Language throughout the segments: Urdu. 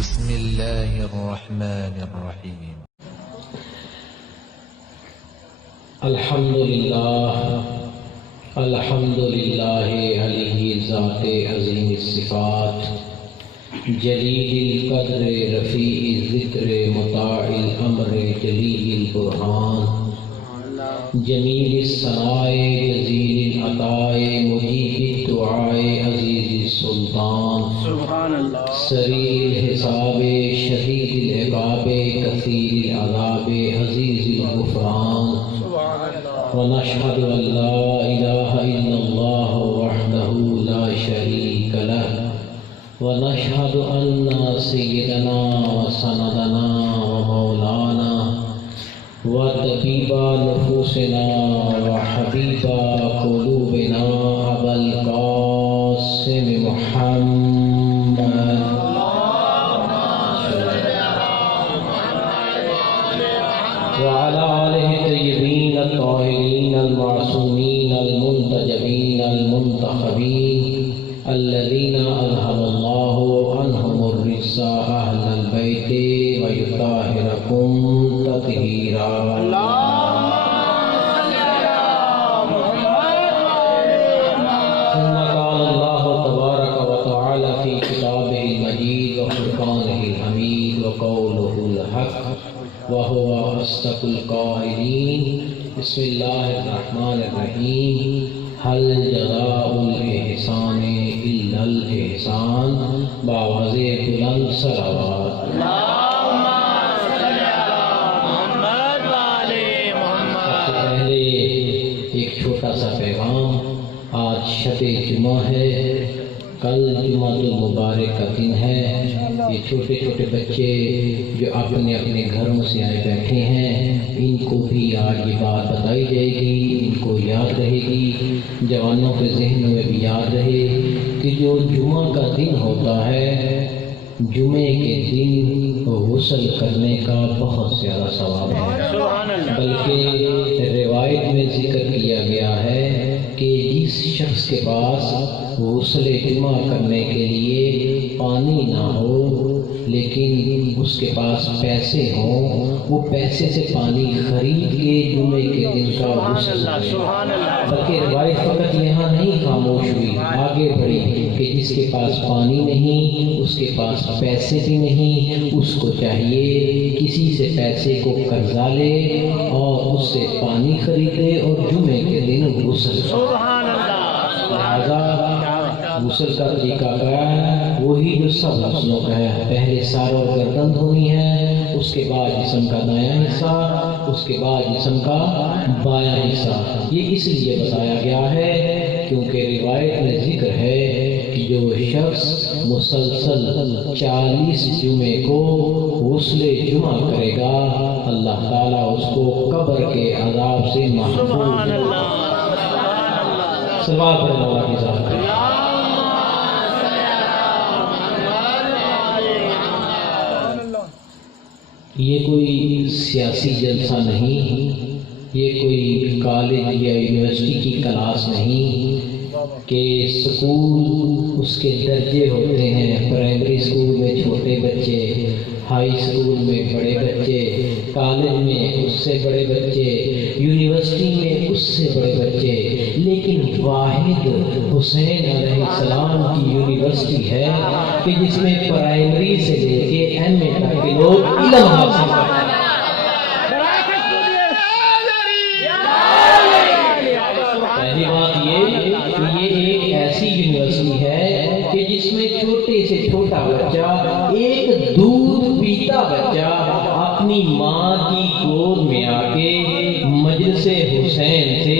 بسم الله الرحمن الرحيم. الحمد للہ علی ذات عظیم الصفات جلیل القدر رفیع الذکر مطاع الامر جلیل البرہان جمیل الثناء جزیل العطاء مجیب الدعاء عزیز السلطان سبحان اللہ سریع الحساب شدید العقاب کثیر العذاب عزیز الغفران ونشهد أن لا إله إلا الله وحده لا شريك له ونشهد أن سيدنا وسندنا ومولانا وطبيب نفوسنا وحبيب قلوبنا أبا القاسم محمد وعلى آله الطيبين الطاهرين المعصومين المنتجبين المنتخبين الذين ألهم الله عنهم الرجس أهل البيت ويطهركم تطهيرا. ثم قال الله تبارك وتعالى في كتابه المجيد وفرقانه الحميد وقوله الحق وهو أصدق القائلين. بسم الله الرحمن الرحيم. هل جزاء الإحسان إلا الإحسان. بآواز بلند صلوات. اللهم صل علی محمد وآل محمد. سب سے پہلے ایک چھوٹا سا پیغام. آج شب جمعہ ہے، کل جمعہ المبارک کا دن ہے. یہ چھوٹے چھوٹے بچے جو اپنے اپنے گھروں سے آئے بیٹھے ہیں، ان کو بھی آج یہ بات بتائی جائے گی، ان کو یاد رہے گی، جوانوں کے ذہنوں میں بھی یاد رہے کہ جو جمعہ کا دن ہوتا ہے، جمعے کے دن غسل کرنے کا بہت زیادہ ثواب ہے. سبحان اللہ. بلکہ روایت میں ذکر کیا گیا ہے کہ جس شخص کے پاس غسل جمعہ کرنے کے لیے پانی نہ ہو لیکن اس کے پاس پیسے ہوں، وہ پیسے سے پانی خرید کے جمعے کے دن کا غسل کرے. سبحان اللہ. بلکہ روایت فقط یہاں نہیں خاموش ہوئی، آگے بڑھی کہ جس کے پاس پانی نہیں، اس کے پاس پیسے بھی نہیں، اس کو چاہیے کسی سے پیسے کو قرضہ لے اور اس سے پانی خریدے اور جمعے کے دن غسل کرے. سبحان اللہ. لہٰذا غسل کا طریقہ کیا ہے؟ وہی جو سب غسلوں کا ہے. پہلے سر اور گردن دھونی ہے، اس کے بعد جسم کا دایاں حصہ، اس کے بعد جسم کا بایاں حصہ. یہ اس لیے بتایا گیا ہے کیونکہ روایت میں ذکر ہے کہ جو شخص مسلسل 40 جمعے کو غسل جمعہ کرے گا، اللہ تعالیٰ اس کو قبر کے عذاب سے محفوظ سبحان رکھے گا. اللہ. صلوات پڑھیں مولا کی ذات پہ. یہ کوئی سیاسی جلسہ نہیں، یہ کوئی کالج یا یونیورسٹی کی کلاس نہیں کہ سکول اس کے درجے ہوتے ہیں. پرائمری اسکول میں چھوٹے بچے، ہائی اسکول میں بڑے بچے، کالج میں اس سے بڑے بچے، یونیورسٹی میں اس سے بڑے بچے. لیکن واحد حسین علیہ السلام کی یونیورسٹی ہے کہ جس میں پرائمری سے لے کے ایم اے تک کے لوگ علم حاصل کرتے ہیں. پہلی بات یہ کہ یہ ایک ایسی یونیورسٹی ہے کہ جس میں چھوٹے سے چھوٹا بچہ، ایک دودھ پیتا بچہ اپنی ماں کی گود میں آ کے مجلس حسین سے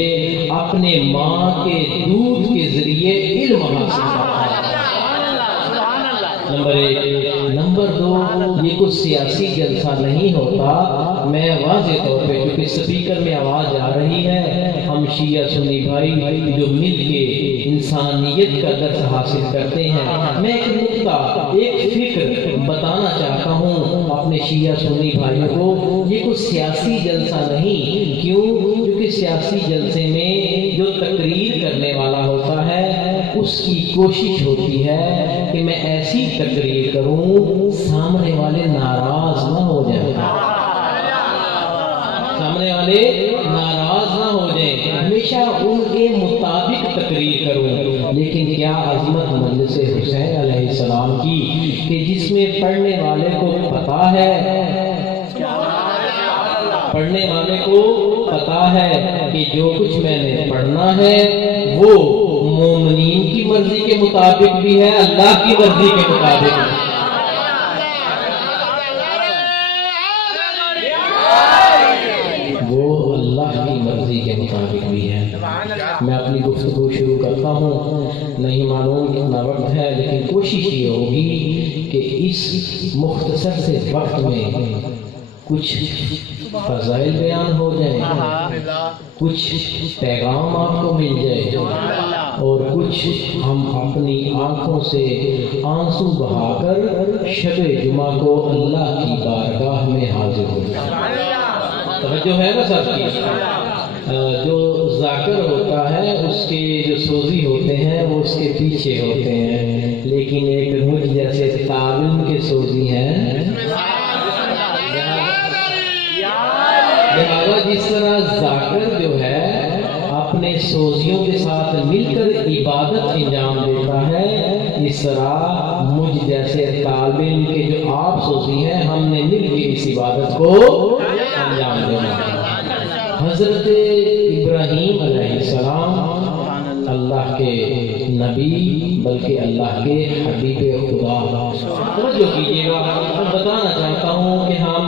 اپنے ماں کے دودھ کے ذریعے علم حاصل کرتا ہے. نمبر 1. نمبر 2، یہ کچھ سیاسی جلسہ نہیں ہوتا. میں واضح طور پہ چونکہ سپیکر میں آواز آ رہی ہے، ہم شیعہ سنی بھائی جو مل کے انسانیت کا درس حاصل کرتے ہیں، میں ایک نقطہ، ایک فکر بتانا چاہتا ہوں اپنے شیعہ سنی بھائیوں کو. یہ کچھ سیاسی جلسہ نہیں. کیوں؟ کیونکہ سیاسی جلسے میں جو تقریر کرنے والا ہوتا ہے اس کی کوشش ہوتی ہے کہ میں ایسی تقریر کروں سامنے والے ناراض نہ ہو جائیں، سامنے والے ناراض نہ ہو جائیں، ہمیشہ ان کے مطابق تقریر کروں۔ لیکن کیا عظمت مجلس حسین علیہ السلام کی کہ جس میں پڑھنے والے کو پتا ہے، پڑھنے والے کو پتا ہے کہ جو کچھ میں نے پڑھنا ہے وہ مومنین کی مرضی کے مطابق بھی ہے، اللہ کی مرضی کے مطابق بھی ہے۔ وہ اللہ کی مرضی کے مطابق بھی ہے۔ میں اپنی گفتگو شروع کرتا ہوں، نہیں معلوم کتنا وقت ہے، لیکن کوشش یہ ہوگی کہ اس مختصر سے وقت میں کچھ فضائل بیان ہو جائیں، کچھ پیغام آپ کو مل جائے، اور کچھ ہم اپنی آنکھوں سے آنسو بہا کر شب جمعہ کو اللہ کی بارگاہ میں حاضر ہو جائیں۔ توجہ ہے نا سب کی؟ جو ذاکر ہوتا ہے اس کے جو سوزی ہوتے ہیں وہ اس کے پیچھے ہوتے ہیں، لیکن ایک مجھ جیسے طالب کے سوزی ہیں، لہذا جس طرح ذاکر جو ہے اپنے سوزیوں کے ساتھ مل کر عبادت انجام دیتا ہے، اس طرح مجھ جیسے طالب علم کے جو آپ سوزی ہیں ہم نے مل کے اس عبادت کو انجام دینا ہے۔ حضرت ابراہیم علیہ السلام اللہ کے نبی بلکہ اللہ کے حبیب خدا، توجہ کیجیے گا، میں بتانا چاہتا ہوں کہ ہم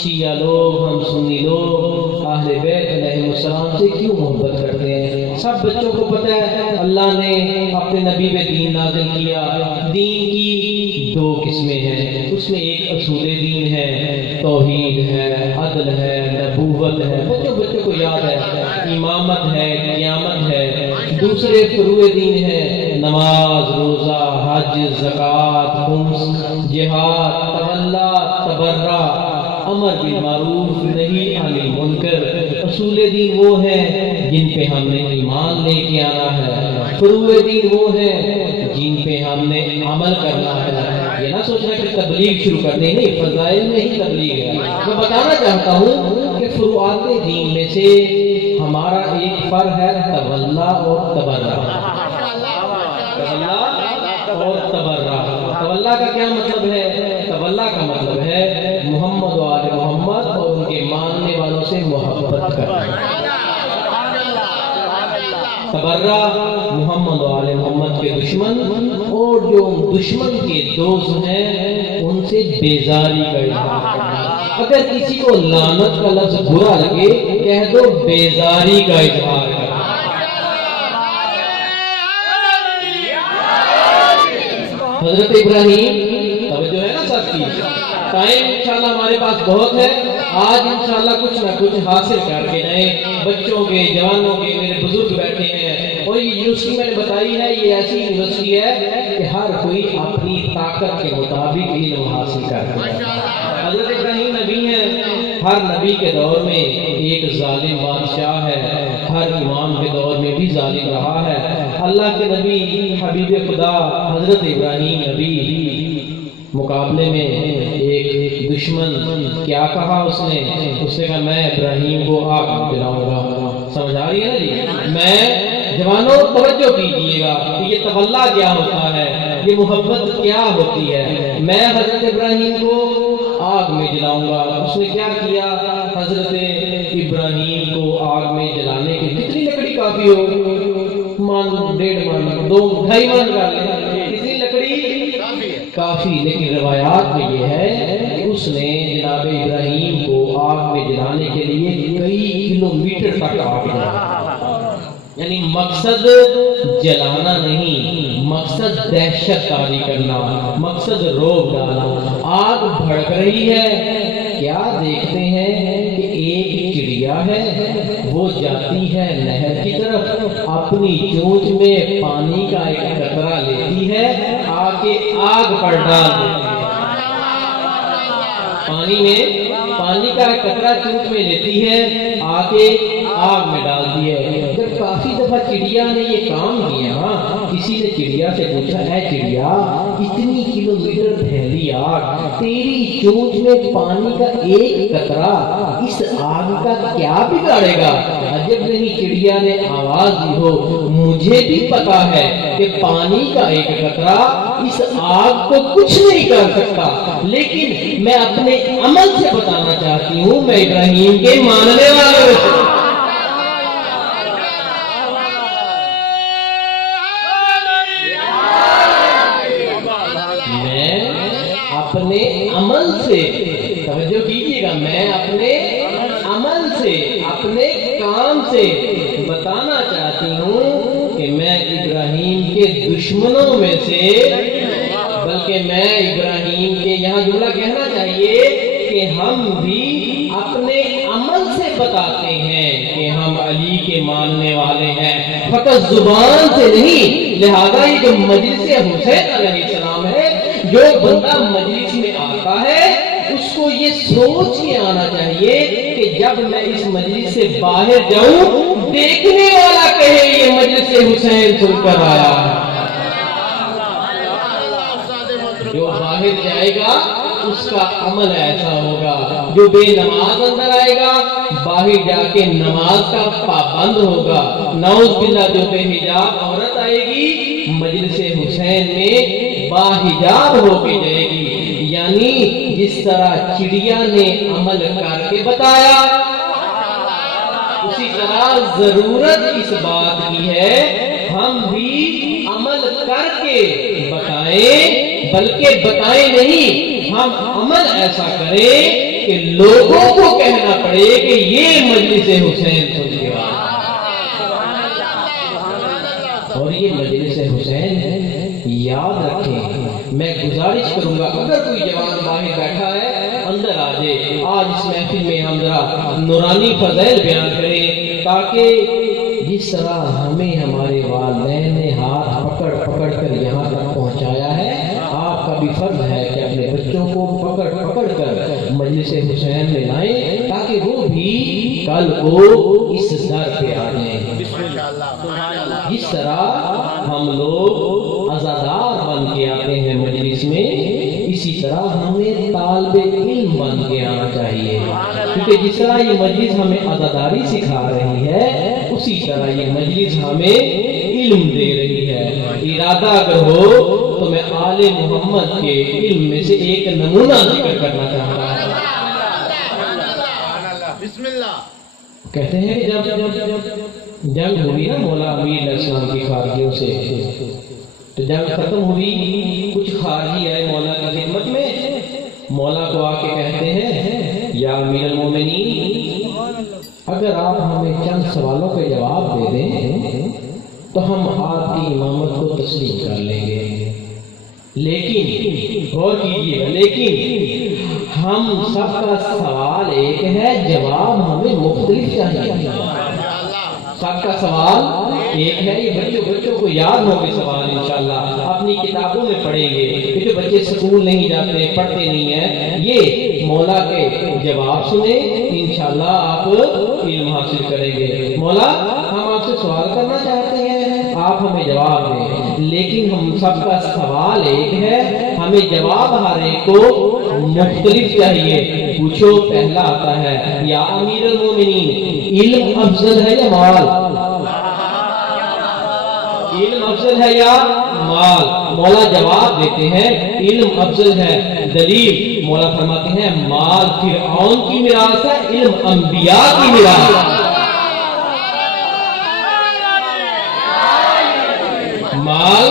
شیعہ لوگ، ہم سنی لوگ اہل بیت علیہ السلام سے کیوں محبت کرتے ہیں؟ سب بچوں کو پتہ ہے اللہ نے اپنے نبی پہ دین نازل کیا۔ دین کی دو قسمیں ہیں، اس میں ایک اصول دین ہے، توحید ہے، عدل ہے، نبوت ہے، بچوں کو یاد ہے، امامت ہے، قیامت ہے۔ دوسرے فروع دین ہے، نماز، روزہ، حج، زکوٰۃ، خمس، جہاد، تولا، تبرع، امر بالمعروف، نہی عن المنکر۔ اصول دین وہ ہیں جن پہ ہم نے ایمان لے کے آنا ہے، فروع دین وہ ہیں جن پہ ہم نے عمل کرنا ہے۔ یہ نہ سوچنا کہ تبلیغ شروع کرنے، نہیں، فضائل میں ہی تبلیغ ہے۔ میں بتانا چاہتا ہوں کہ فروعات دین میں سے ہمارا ایک فرق ہے تولا اور تبرع۔ تولا اور تبرع، تولا کا کیا مطلب ہے؟ تولا کا مطلب ہے محمد و آل محمد اور ان کے ماننے والوں سے محبت کرنا۔ تبرع محمد و آل محمد کے دشمن اور جو دشمن کے دوست ہیں ان سے بیزاری کا اظہار کرنا۔ اگر کسی کو لعنت کا لفظ برا لگے کہہ دو بیزاری کا اظہار کرنا۔ حضرت ابراہیم، توجہ ہے نا سب کی؟ ٹائم انشاءاللہ ہمارے پاس بہت ہے، آج انشاءاللہ کچھ نہ کچھ حاصل کر کے جائیں۔ بچوں کے، جوانوں کے، میرے بزرگ بیٹھے ہیں، اور یہ یونیورسٹی میں نے بتائی ہے، یہ ایسی یونیورسٹی ہے کہ ہر کوئی اپنی طاقت کے مطابق علم حاصل کرتا ہے۔ حضرت ابراہیم نبی ہیں، ہر نبی کے دور میں ایک ظالم بادشاہ ہے، ہر امام کے دور میں بھی ظالم رہا ہے۔ اللہ کے نبی حبیب خدا حضرت ابراہیم نبی مقابلے میں ایک دشمن کیا کہا اس نے کہا میں ابراہیم کو آگ جلاؤں گا۔ سمجھ آ رہی ہے نا جی؟ میں، جوانوں توجہ کیجیے گا کہ یہ تولا کیا ہوتا ہے، یہ محبت کیا ہوتی ہے۔ میں حضرت ابراہیم کو آگ میں جلاؤں گا۔ اس نے کیا کیا؟ حضرت ابراہیم کو آگ میں جلانے کے کتنی لکڑی کافی ہو؟ مان 1.5 من، 2-2.5 من کر لیں، کتنی لکڑی کافی۔ لیکن روایات میں یہ ہے کہ اس نے جناب ابراہیم کو آگ میں جلانے کے لیے کئی کلومیٹر تک آگ جلایا، یعنی مقصد جلانا نہیں، مقصد دہشت کاری کرنا، مقصد روک ڈالنا۔ آگ بھڑک رہی ہے، کیا دیکھتے ہیں کہ ایک چڑیا ہے، وہ جاتی ہے نہر کی طرف، اپنی چونچ میں پانی کا ایک قطرہ لیتی ہے، آ کے آگ پر ڈال دیتی ہے۔ پانی میں پانی کا قطرہ چوٹ میں لیتی ہے، آگے آگ میں ڈالتی ہے۔ جب کافی دفعہ چڑیا نے یہ کام کیا، کسی نے چڑیا سے پوچھا، اے چڑیا اتنی کلومیٹر پھیلی آگ، تیری چونچ میں پانی کا ایک قطرہ اس آگ کا کیا بگاڑے گا؟ عجب نہیں چڑیا نے آواز دی ہو، مجھے بھی پتا ہے کہ پانی کا ایک قطرہ اس آگ کو کچھ نہیں کر سکتا، لیکن میں اپنے عمل سے بتانا چاہتی ہوں، میں ابراہیم کے ماننے والوں سے اپنے عمل سے، توجہ کیجئے گا، میں اپنے عمل سے، اپنے کام سے بتانا چاہتی ہوں کہ میں ابراہیم کے دشمنوں میں سے، بلکہ میں ابراہیم کے، یہاں جملہ کہنا چاہیے کہ ہم بھی اپنے عمل سے بتاتے ہیں کہ ہم علی کے ماننے والے ہیں، فقط زبان سے نہیں۔ لہذا یہ جو مجلس حسین علیہ السلام ہے، جو بندہ مجلس میں آتا ہے اس کو یہ سوچ کے آنا چاہیے کہ جب میں اس مجلس سے باہر جاؤں، دیکھنے والا کہے یہ مجلس حسین سن کر آیا۔ جو باہر جائے گا اس کا عمل ایسا ہوگا، جو بے نماز اندر آئے گا باہر جا کے نماز کا پابند ہوگا۔ نعوذ باللہ جو بے حجاب عورت آئے گی مجلس حسین میں باحجاب ہو کے جائے گی، یعنی جس طرح چڑیا نے عمل کر کے بتایا، اسی طرح ضرورت اس بات کی ہے ہم بھی عمل کر کے بتائیں، بلکہ بتائیں نہیں، ہم عمل ایسا کریں کہ لوگوں کو کہنا پڑے کہ یہ مجلس حسین سن کے آئے۔ اور یہ مجلس حسین یاد رکھیں، میں گزارش کروں گا اگر کوئی جوان باہر بیٹھا ہے اندر آ جائے، آج اس محفل میں ہم ذرا نورانی فضائل بیان کریں، تاکہ جس طرح ہمیں ہمارے والدین نے ہاتھ پکڑ پکڑ کر یہاں تک پہنچایا ہے، آپ کا بھی فرض ہے کہ اپنے بچوں کو پکڑ پکڑ کر مجلس حسین میں لائیں، تاکہ وہ بھی کل کو اس در پہ آ جائیں۔ جس طرح ہم لوگ عزادار بن کے آتے ہیں مجلس میں، اسی طرح ہمیں طالب علم بن کے آنا چاہیے، کیونکہ جس طرح یہ مجلس ہمیں عزاداری سکھا رہی ہے، اسی طرح یہ مجلس ہمیں علم دے رہی ہے۔ ارادہ اگر ہو تو میں آل محمد کے علم میں سے ایک نمونہ ذکر کرنا چاہتا ہوں۔ بسم اللہ۔ کہتے ہیں کہ جب جنگ ہوئی نا مولا امیر علیہ السلام کی خارجیوں سے، تو جنگ ختم ہوئی، کچھ خارجی آئے مولا کی خدمت میں، مولا کو آ کے کہتے ہیں یا امیر المومنین، اگر آپ ہمیں چند سوالوں کے جواب دے دیں تو ہم آپ کی امامت کو تسلیم کر لیں گے، لیکن غور کیجیے، لیکن ہم سب کا سوال ایک ہے، جواب ہمیں مختلف چاہیے۔ سب کا سوال ایک ہے، یہ بچوں کو یاد ہوگے سوال انشاءاللہ، اپنی کتابوں میں پڑھیں گے، کیونکہ بچے سکول نہیں جاتے، پڑھتے نہیں ہیں، یہ مولا کے جواب سنیں، انشاءاللہ آپ علم حاصل کریں گے۔ مولا ہم آپ سے سوال کرنا چاہتے ہیں، آپ ہمیں جواب دیں، لیکن ہم سب کا سوال ایک ہے، ہمیں جواب ہر ایک کو مختلف چاہیے۔ پوچھو، پہلا آتا ہے یا امیر المومنین، علم افضل ہے یا مال؟ علم افضل ہے یا مال؟ مولا جواب دیتے ہیں علم افضل ہے، دلیل مولا فرماتے ہیں مال فرعون کی میراث ہے، علم انبیاء کی میراث ہے۔ مال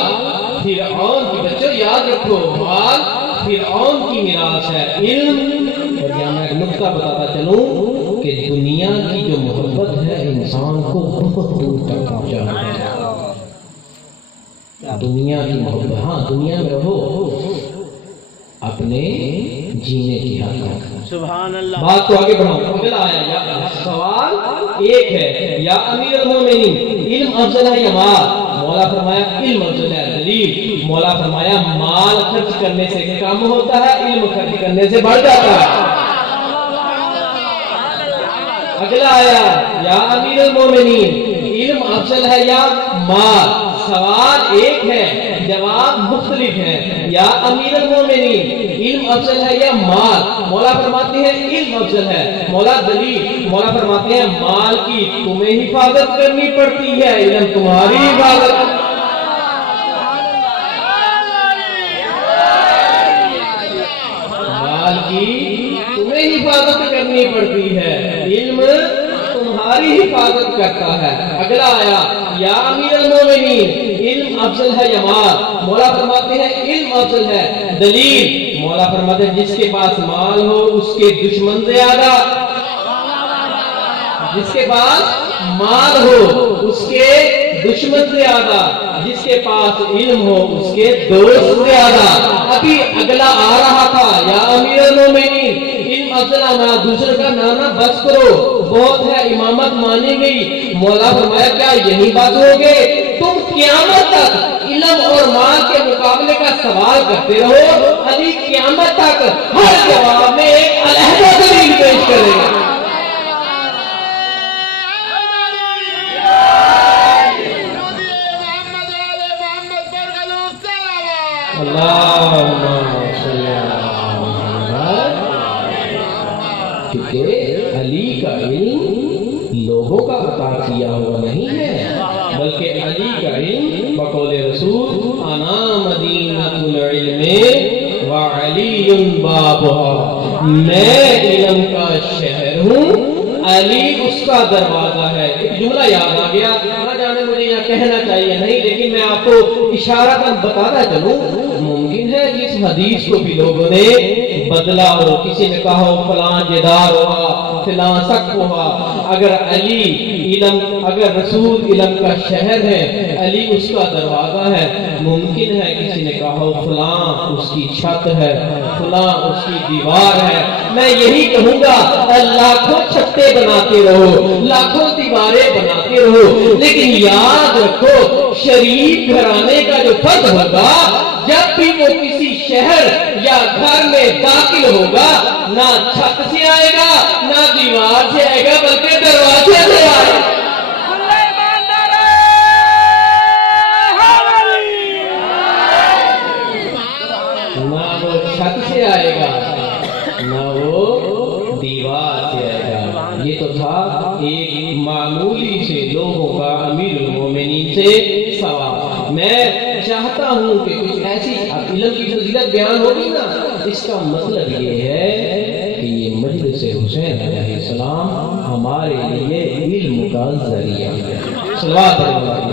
فرعون کی، بچوں یاد رکھو، مال فرعون کی میراث ہے، علم۔ اور یہاں میں ایک نقطہ بتاتا چلوں کہ دنیا کی جو محبت ہے انسان کو بہت دور تک پہنچا ہے۔ دنیا کی محبت، ہاں دنیا میں رہو اپنے جینے کی حد تک۔ سبحان اللہ۔ بات کو آگے بڑھاؤں، اگلا آیا یا سوال ایک ہے یا امیر المومنین، علم افضل ہے یا مال؟ مولا فرمایا علم افضل ہے، دلیل مولا فرمایا مال خرچ کرنے سے کم ہوتا ہے، علم خرچ کرنے سے بڑھ جاتا ہے۔ اگلا آیا یا امیر المومنین علم افضل ہے یا مال؟ سوال ایک ہے جواب مختلف ہے. یا امیر المومنین علم افضل ہے یا مال؟ مولا فرماتے ہیں علم افضل ہے. مولا دلیل؟ مولا فرماتے ہیں مال کی تمہیں حفاظت کرنی پڑتی ہے، علم تمہاری حفاظت. مال کی تمہیں حفاظت کرنی پڑتی ہے، علم تمہاری حفاظت کرتا ہے. اگلا آیا یا امیر المومنین علم افضل ہے یا مال؟ مولا فرماتے ہیں علم افضل ہے. دلیل؟ مولا فرماتے ہیں جس کے پاس مال ہو اس کے دشمن زیادہ، جس کے پاس مال ہو اس کے دشمن زیادہ، جس کے پاس علم ہو اس کے دوست زیادہ. ابھی اگلا آ رہا تھا یا امیر المومنین علم افضل ہے، دوسرے کا نانا بس کرو، بہت ہے امامت مانی گئی. مولا فرمایا کیا یہی بات ہوگے؟ تم قیامت تک علم اور مال کے مقابلے کا سوال کرتے رہو، ابھی قیامت تک ہر جواب میں ایک علیحدہ دلیل پیش کرے گا. کیونکہ علی کا علم لوگوں کا عطا کیا ہوا نہیں ہے، بلکہ علی کا علم بقول رسول انا مدینۃ العلم وعلی بابها، میں علم کا شہر ہوں، علی اس کا دروازہ ہے. ایک جملہ یاد آ گیا، نہ جانے مجھے یہاں کہنا چاہیے نہیں، لیکن میں آپ کو اشارہ بتاتا چلوں. ممکن ہے کہ اس حدیث کو بھی لوگوں نے بدلا ہو، کسی نے کہا ہو فلاں جدار ہوا، فلاں سک ہوا. اگر علی علم، اگر رسول علم کا شہر ہے، علی اس کا دروازہ ہے. ممکن ہے کسی نے کہا ہو فلاں اس کی چھت ہے، فلاں اس کی دیوار ہے. میں یہی کہوں گا لاکھوں چھتے بناتے رہو، لاکھوں دیواریں بناتے رہو، لیکن یاد رکھو شریف گھرانے کا جو فرد ہوگا جب بھی وہ کسی شہر یا گھر میں داخل ہوگا نہ چھت سے آئے گا نہ دیوار سے آئے گا بلکہ دروازے سے آئے گا. نہ وہ چھت سے آئے گا نہ وہ دیوار سے آئے گا. یہ تو تھا ایک معمولی سے لوگوں کا امیر المومنین سے سوال. میں چاہتا ہوں کہ کچھ ایسی علم کی فضیلت بیان ہوگی نا، اس کا مطلب یہ ہے کہ یہ مجلس حسین علیہ السلام ہمارے لیے علم کا ذریعہ ہے. صلوات اللہ